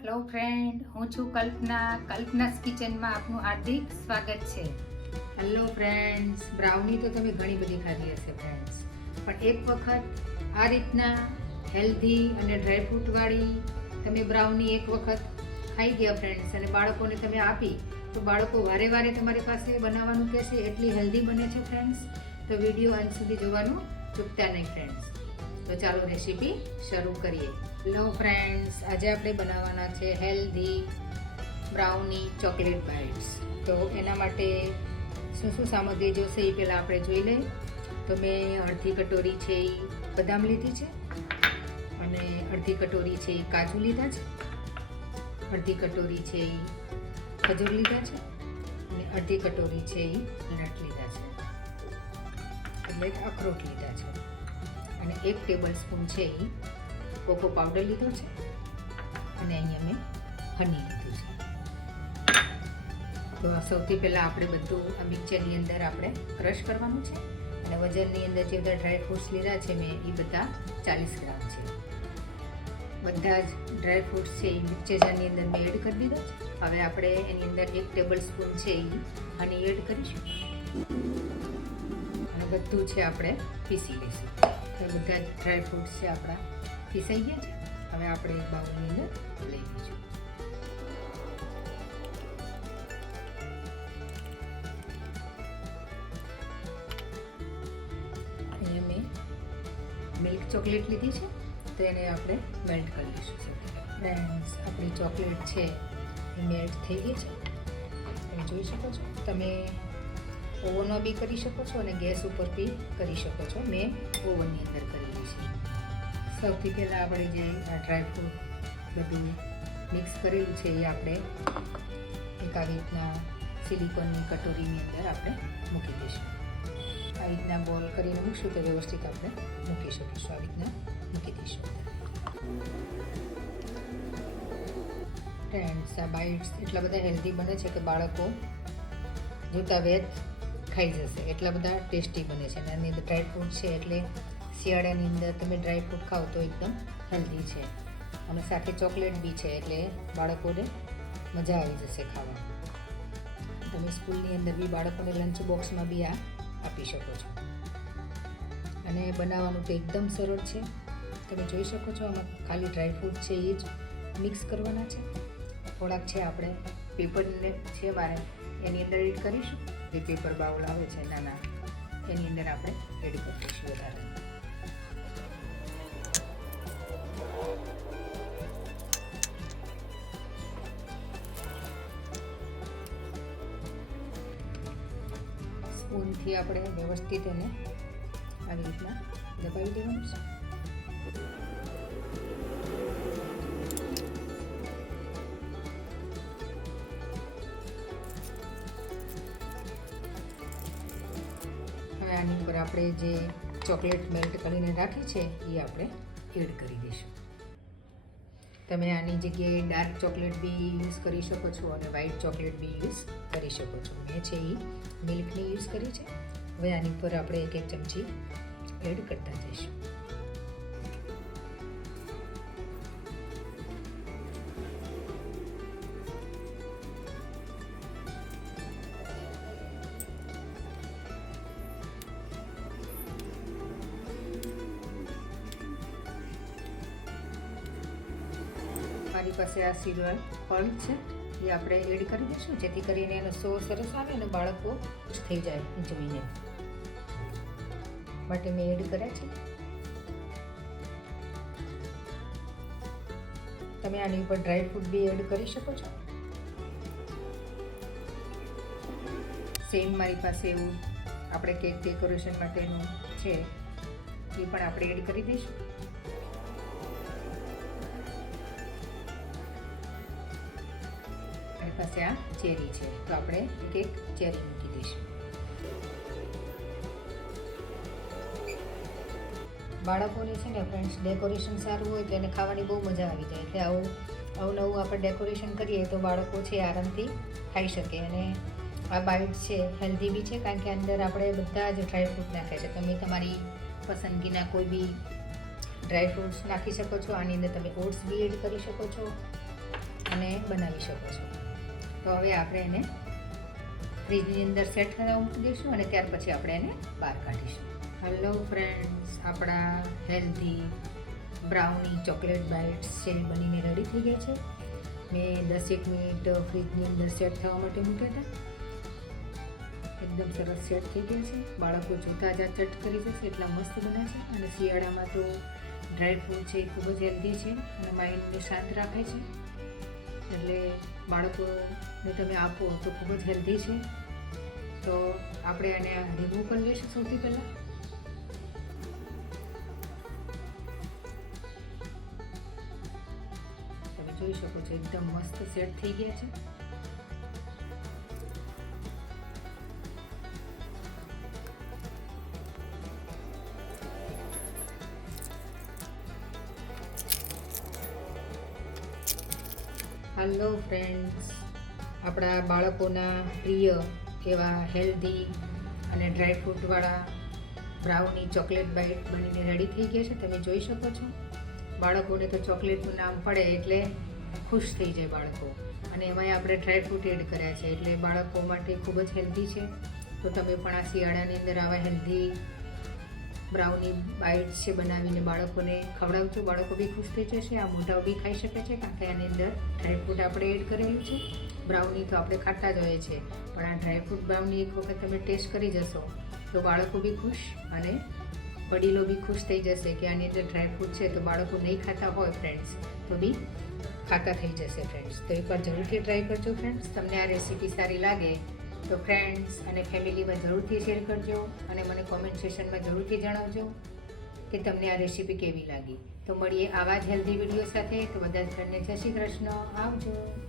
Hello friend હું છું કલ્પના. કલ્પનાસ કિચનમાં આપનું હાર્દિક સ્વાગત છે. હેલો ફ્રેન્ડ્સ બ્રાઉની તો તમે ઘણી બધી ખાધી હશે ફ્રેન્ડ્સ પણ એક વખત આ રીતના હેલ્ધી અને ડ્રાયફ્રૂટવાળી તમે બ્રાઉની એક વખત ખાઈ ગયા ફ્રેન્ડ્સ અને બાળકોને તમે આપી, તો બાળકો વારે વારે તમારી પાસે બનાવવાનું કહેશે. એટલી હેલ્ધી બને છે ફ્રેન્ડ્સ તો વીડિયો અંત સુધી જોવાનું ચૂકતા નહીં ફ્રેન્ડ્સ તો ચાલો રેસીપી શરૂ કરીએ. લો ફ્રેન્ડ્સ આજે આપણે બનાવવાના છે હેલ્ધી બ્રાઉની ચોકલેટ બાઇટ્સ તો એના માટે શું શું સામગ્રી જોશે એ પહેલાં આપણે જોઈ લઈએ. તો મેં અડધી કટોરી છે એ બદામ લીધી છે અને અડધી કટોરી છે એ કાજુ લીધા છે. અડધી કટોરી છે એ ખજૂર લીધા છે અને અડધી કટોરી છે એ નટ લીધા છે. એટલે અખરોટ લીધા છે. અને એક ટેબલ સ્પૂન છે એ કોકો પાવડર લીધો છે. અને અહીંયા મેં હની લીધું છે. તો સૌથી પહેલાં આપણે બધું આ મિક્સરની અંદર આપણે ક્રશ કરવાનું છે. અને વજનની અંદર જે બધા ડ્રાય ફ્રૂટ્સ લીધા છે મેં એ બધા ચાલીસ ગ્રામ છે. બધા જ ડ્રાય ફ્રૂટ્સ છે એ મિક્સરની અંદર મેં એડ કરી દીધા છે. હવે આપણે એની અંદર એક ટેબલ સ્પૂન છે એ હની એડ કરીશું. અને બધું છે આપણે પીસી લઈશું. તો બધા જ ડ્રાય ફ્રૂટ્સ છે આપણા. પીસાઈ ગયા છે? હવે આપણે એક બાઉલની અંદર લઈ લઈશું. અહીંયા મેં મિલ્ક ચોકલેટ લીધી છે, તો એને આપણે મેલ્ટ કરી લઈશું ફ્રેન્ડ્સ આપણી ચોકલેટ છે, એ મેલ્ટ થઈ ગઈ છે. તમે જોઈ શકો છો. તમે ઓવનમાં બી કરી શકો છો અને ગેસ ઉપર બી કરી શકો છો. મેં ઓવનની અંદર કરેલી છે. સૌથી પહેલાં આપણે જે આ ડ્રાયફ્રૂટ બધું મિક્સ કરેલું છે એ આપણે એક આવી રીતના સિલિકોનની કટોરીની અંદર આપણે મૂકી દઈશું. આ રીતના બોલ કરીને મૂકશું તો વ્યવસ્થિત આપણે મૂકી શકીશું. આ રીતના મૂકી દઈશું. ફ્રેન્ડ્સ આ બાઇટ્સ એટલા બધા હેલ્ધી બને છે કે બાળકો જોતા વેત ખાઈ જશે. એટલા બધા ટેસ્ટી બને છે. અને આની અંદર ડ્રાયફ્રૂટ છે એટલે શિયાળાની અંદર તમે ડ્રાયફ્રૂટ ખાઓ તો એકદમ હેલ્ધી છે. અને સાથે ચોકલેટ બી છે એટલે બાળકોને મજા આવી જશે ખાવા તમે સ્કૂલની અંદર બી બાળકોને લંચ બોક્સમાં બી આ આપી શકો છો. અને બનાવવાનું તો એકદમ સરળ છે. તમે જોઈ શકો છો આમાં ખાલી ડ્રાયફ્રૂટ છે એ જ મિક્સ કરવાના છે. થોડાક છે આપણે પેપરને છે મારે એની અંદર એડ કરીશું. જે પેપર બાઉલ આવે છે નાના, એની અંદર આપણે એડ કરીશું વધારે. સ્પૂનથી આપણે વ્યવસ્થિત એને આવી રીતના દબાવી દેવાનું છે. હવે આની ઉપર આપણે જે ચોકલેટ મેલ્ટ કરીને રાખી છે, એ આપણે એડ કરી દઈશું. તમે આની જગ્યાએ ડાર્ક ચોકલેટ બી યુઝ કરી શકો છો અને વ્હાઇટ ચોકલેટ બી યુઝ કરી શકો છો. મેં છે એ મિલ્કની યુઝ કરી છે. હવે આની ઉપર આપણે એક એક ચમચી એડ કરતા જઈશું. મારી પાસે આ સિલ્વર પલ્પ છે, એ આપણે એડ કરી દઈશું, જેથી કરીને એનો સો સરસ આવે અને બાળકો ખુશ થઈ જાય જોઈને માટે મેં એડ કર્યા છે. તમે આની ઉપર ડ્રાય ફ્રૂટ બી એડ કરી શકો છો. સેમ મારી પાસે એવું આપણે કેક ડેકોરેશન માટેનું છે, એ પણ આપણે એડ કરી દઈશું. પાસે આ ચેરી છે. તો આપણે એક એક ચેરી મૂકી દઈશું. બાળકોને છે ને ફ્રેન્ડ્સ ડેકોરેશન સારું હોય તો એને ખાવાની બહુ મજા આવી જાય. એટલે આવું આવું નવું આપણે ડેકોરેશન કરીએ તો બાળકો છે આરામથી ખાઈ શકે અને આ બાઇટ છે હેલ્ધી બી છે, કારણ કે અંદર આપણે બધા જ ડ્રાયફ્રૂટ નાખ્યા છે. તમે તમારી પસંદગીના કોઈ બી ડ્રાય ફ્રૂટ્સ નાખી શકો છો. આની અંદર તમે ઓટ્સ બી એડ કરી શકો છો અને બનાવી શકો છો. તો હવે આપણે એને ફ્રીજની અંદર સેટ થવા મૂકી દઈશું અને ત્યાર પછી આપણે એને બહાર કાઢીશું. હેલો ફ્રેન્ડ્સ આપણા હેલ્ધી બ્રાઉની ચોકલેટ બાઇટ્સ છે બનીને રેડી થઈ ગયા છે. મેં દસેક મિનિટ ફ્રીજની અંદર સેટ થવા માટે મૂક્યા હતા. એકદમ સરસ સેટ થઈ ગયા છે. બાળકો જોતા જ આ ચટ કરી જશે, એટલા મસ્ત બને છે. અને શિયાળામાં તો ડ્રાય ફ્રૂટ છે એ ખૂબ જ હેલ્ધી છે અને માઇન્ડને શાંત રાખે છે. એટલે બાળકોને તમે આપો તો ખૂબ જ હેલ્ધી છે. તો આપણે આને રીમૂવ કરી લઈશું સૌથી પહેલાં. તમે જોઈ શકો છો, એકદમ મસ્ત સેટ થઈ ગયા છે. હલો ફ્રેન્ડ્સ આપણા બાળકોના પ્રિય એવા હેલ્ધી અને ડ્રાયફ્રૂટવાળા બ્રાઉની ચોકલેટ બાઇટ બનીને રેડી થઈ ગયા છે. તમે જોઈ શકો છો. બાળકોને તો ચોકલેટનું નામ પડે એટલે ખુશ થઈ જાય બાળકો. અને એમાંય આપણે ડ્રાયફ્રૂટ એડ કર્યા છે. એટલે બાળકો માટે ખૂબ જ હેલ્ધી છે. તો તમે પણ આ શિયાળાની અંદર આવા હેલ્ધી બ્રાઉની બાઇટ્સ છે બનાવીને બાળકોને ખવડાવજો. બાળકો બી ખુશ થઈ જશે, આ મોઢાઓ બી ખાઈ શકે છે, કારણ કે આની અંદર ડ્રાય ફ્રૂટ આપણે એડ કરેલું છે. બ્રાઉની તો આપણે ખાતા જ હોઈએ છીએ, પણ આ ડ્રાય ફ્રૂટ બ્રાઉની એક વખત તમે ટેસ્ટ કરી જશો, તો બાળકો બી ખુશ અને વડીલો બી ખુશ થઈ જશે કે આની અંદર ડ્રાય ફ્રૂટ છે, તો બાળકો નહીં ખાતા હોય ફ્રેન્ડ્સ તો બી ખાતા થઈ જશે ફ્રેન્ડ્સ તો એકવાર જરૂરથી ટ્રાય કરજો ફ્રેન્ડ્સ તમને આ રેસીપી સારી લાગે તો ફ્રેન્ડ્સ અને ફેમિલીમાં જરૂરથી શેર કરજો અને મને કોમેન્ટ સેશનમાં જરૂરથી જણાવજો કે તમને આ રેસીપી કેવી લાગી. તો મળીએ આવા જ હેલ્ધી વીડિયો સાથે. તો બધા જ ફ્રેન્ડને જય શ્રી કૃષ્ણ. આવજો.